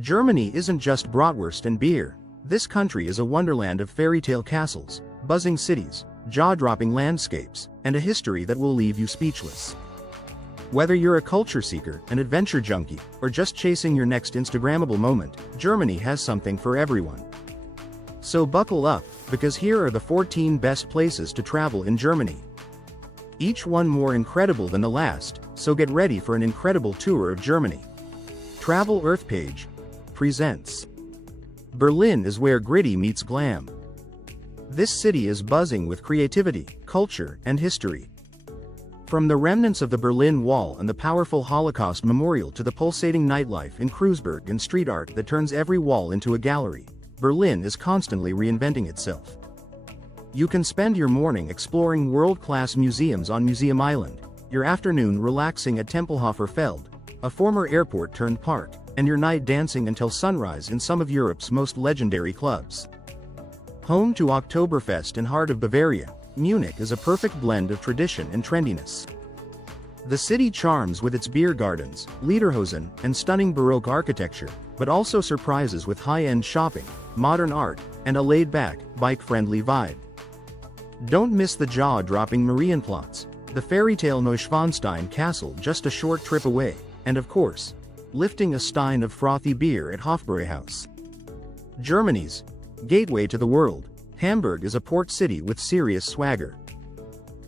Germany isn't just bratwurst and beer. This country is a wonderland of fairy tale castles, buzzing cities, jaw-dropping landscapes, and a history that will leave you speechless. Whether you're a culture seeker, an adventure junkie, or just chasing your next Instagrammable moment, Germany has something for everyone. So buckle up, because here are the 14 best places to travel in Germany. Each one more incredible than the last, so get ready for an incredible tour of Germany. Travel Earth Page presents. Berlin is where gritty meets glam. This city is buzzing with creativity, culture, and history. From the remnants of the Berlin Wall and the powerful Holocaust Memorial to the pulsating nightlife in Kreuzberg and street art that turns every wall into a gallery, Berlin is constantly reinventing itself. You can spend your morning exploring world-class museums on Museum Island, your afternoon relaxing at Tempelhofer Feld, a former airport-turned-park, and your night dancing until sunrise in some of Europe's most legendary clubs. Home to Oktoberfest and heart of Bavaria, Munich is a perfect blend of tradition and trendiness. The city charms with its beer gardens, lederhosen, and stunning Baroque architecture, but also surprises with high-end shopping, modern art, and a laid-back, bike-friendly vibe. Don't miss the jaw-dropping Marienplatz, the fairy-tale Neuschwanstein Castle just a short trip away, and of course, lifting a stein of frothy beer at Hofbräuhaus. Germany's gateway to the world, Hamburg is a port city with serious swagger.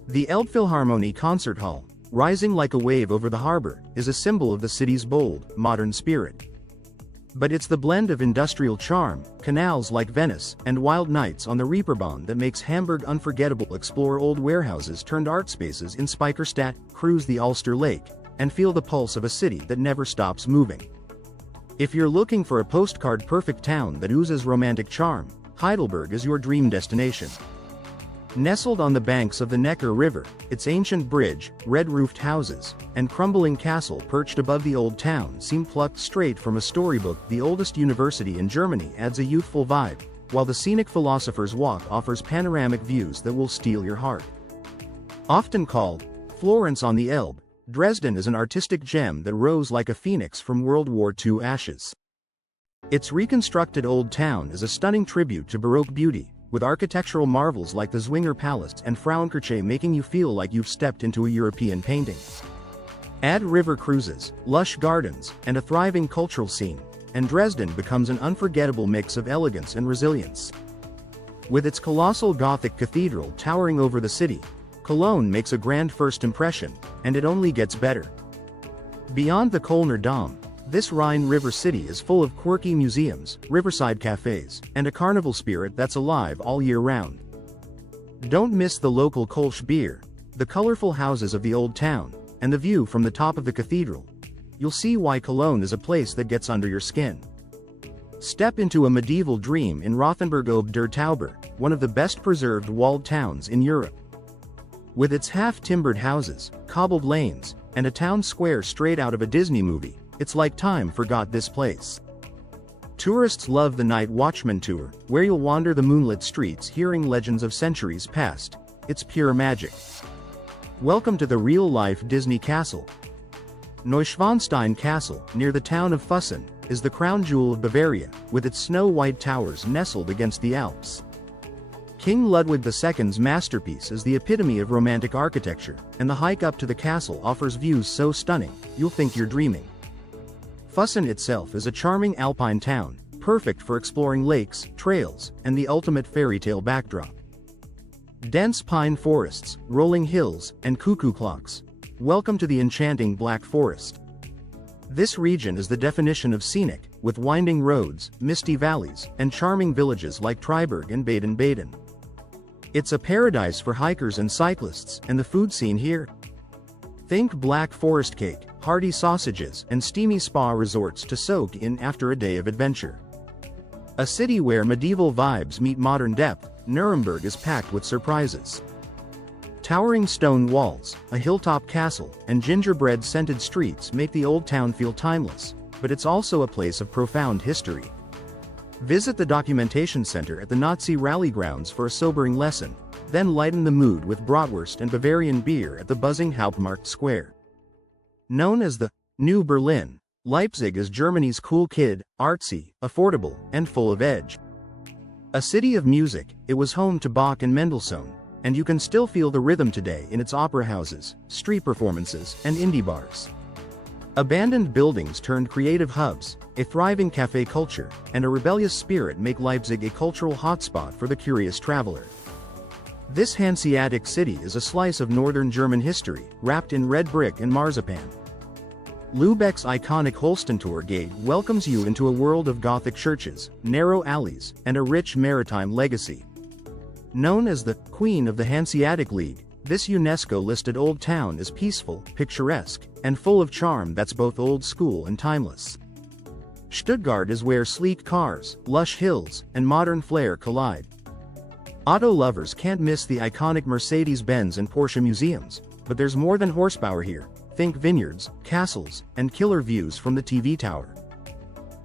The Elbphilharmonie Concert Hall, rising like a wave over the harbor, is a symbol of the city's bold, modern spirit. But it's the blend of industrial charm, canals like Venice, and wild nights on the Reeperbahn that makes Hamburg unforgettable. Explore old warehouses turned art spaces in Speicherstadt, cruise the Ulster Lake, and feel the pulse of a city that never stops moving. If you're looking for a postcard-perfect town that oozes romantic charm, Heidelberg is your dream destination. Nestled on the banks of the Neckar River, its ancient bridge, red-roofed houses, and crumbling castle perched above the old town seem plucked straight from a storybook. The oldest university in Germany adds a youthful vibe, while the scenic Philosopher's Walk offers panoramic views that will steal your heart. Often called Florence on the Elbe, Dresden is an artistic gem that rose like a phoenix from World War II ashes. Its reconstructed old town is a stunning tribute to Baroque beauty, with architectural marvels like the Zwinger Palace and Frauenkirche making you feel like you've stepped into a European painting. Add river cruises, lush gardens, and a thriving cultural scene, and Dresden becomes an unforgettable mix of elegance and resilience. With its colossal Gothic cathedral towering over the city, Cologne makes a grand first impression, and it only gets better. Beyond the Kölner Dom, this Rhine River city is full of quirky museums, riverside cafes, and a carnival spirit that's alive all year round. Don't miss the local Kölsch beer, the colorful houses of the old town, and the view from the top of the cathedral. You'll see why Cologne is a place that gets under your skin. Step into a medieval dream in Rothenburg ob der Tauber, one of the best preserved walled towns in Europe. With its half-timbered houses, cobbled lanes, and a town square straight out of a Disney movie, it's like time forgot this place. Tourists love the Night Watchman Tour, where you'll wander the moonlit streets hearing legends of centuries past. It's pure magic. Welcome to the real-life Disney Castle. Neuschwanstein Castle, near the town of Füssen, is the crown jewel of Bavaria, with its snow-white towers nestled against the Alps. King Ludwig II's masterpiece is the epitome of romantic architecture, and the hike up to the castle offers views so stunning, you'll think you're dreaming. Füssen itself is a charming alpine town, perfect for exploring lakes, trails, and the ultimate fairy tale backdrop. Dense pine forests, rolling hills, and cuckoo clocks. Welcome to the enchanting Black Forest. This region is the definition of scenic, with winding roads, misty valleys, and charming villages like Triberg and Baden-Baden. It's a paradise for hikers and cyclists, and the food scene here? Think Black Forest cake, hearty sausages, and steamy spa resorts to soak in after a day of adventure. A city where medieval vibes meet modern depth, Nuremberg is packed with surprises. Towering stone walls, a hilltop castle, and gingerbread-scented streets make the old town feel timeless, but it's also a place of profound history. Visit the documentation center at the Nazi rally grounds for a sobering lesson, then lighten the mood with bratwurst and Bavarian beer at the buzzing Hauptmarkt Square. Known as the New Berlin, Leipzig is Germany's cool kid, artsy, affordable, and full of edge. A city of music, it was home to Bach and Mendelssohn, and you can still feel the rhythm today in its opera houses, street performances, and indie bars. Abandoned buildings turned creative hubs, a thriving cafe culture, and a rebellious spirit make Leipzig a cultural hotspot for the curious traveler. This Hanseatic city is a slice of northern German history, wrapped in red brick and marzipan. Lübeck's iconic Holstentor Gate welcomes you into a world of Gothic churches, narrow alleys, and a rich maritime legacy. Known as the Queen of the Hanseatic League, this UNESCO-listed old town is peaceful, picturesque, and full of charm that's both old school and timeless. Stuttgart is where sleek cars, lush hills, and modern flair collide. Auto lovers can't miss the iconic Mercedes-Benz and Porsche museums, but there's more than horsepower here. Think vineyards, castles, and killer views from the TV tower.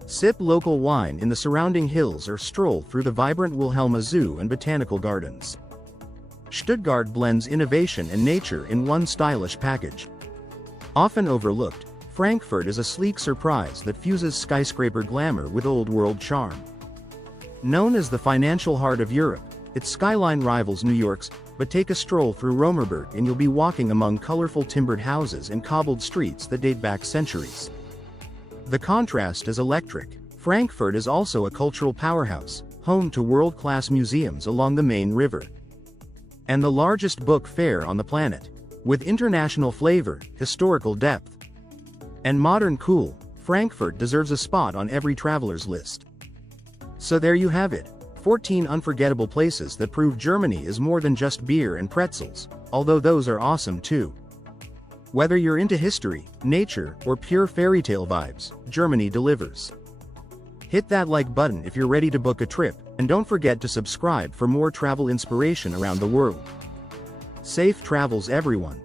Sip local wine in the surrounding hills or stroll through the vibrant Wilhelma Zoo and botanical gardens. Stuttgart blends innovation and nature in one stylish package. Often overlooked, Frankfurt is a sleek surprise that fuses skyscraper glamour with old-world charm. Known as the financial heart of Europe, its skyline rivals New York's, but take a stroll through Reeperbahn and you'll be walking among colorful timbered houses and cobbled streets that date back centuries. The contrast is electric. Frankfurt is also a cultural powerhouse, home to world-class museums along the main river. And the largest book fair on the planet. With international flavor, historical depth, and modern cool, Frankfurt deserves a spot on every traveler's list. So there you have it. 14 unforgettable places that prove Germany is more than just beer and pretzels, although those are awesome too. Whether you're into history, nature, or pure fairy tale vibes, Germany delivers. Hit that like button if you're ready to book a trip, and don't forget to subscribe for more travel inspiration around the world. Safe travels, everyone.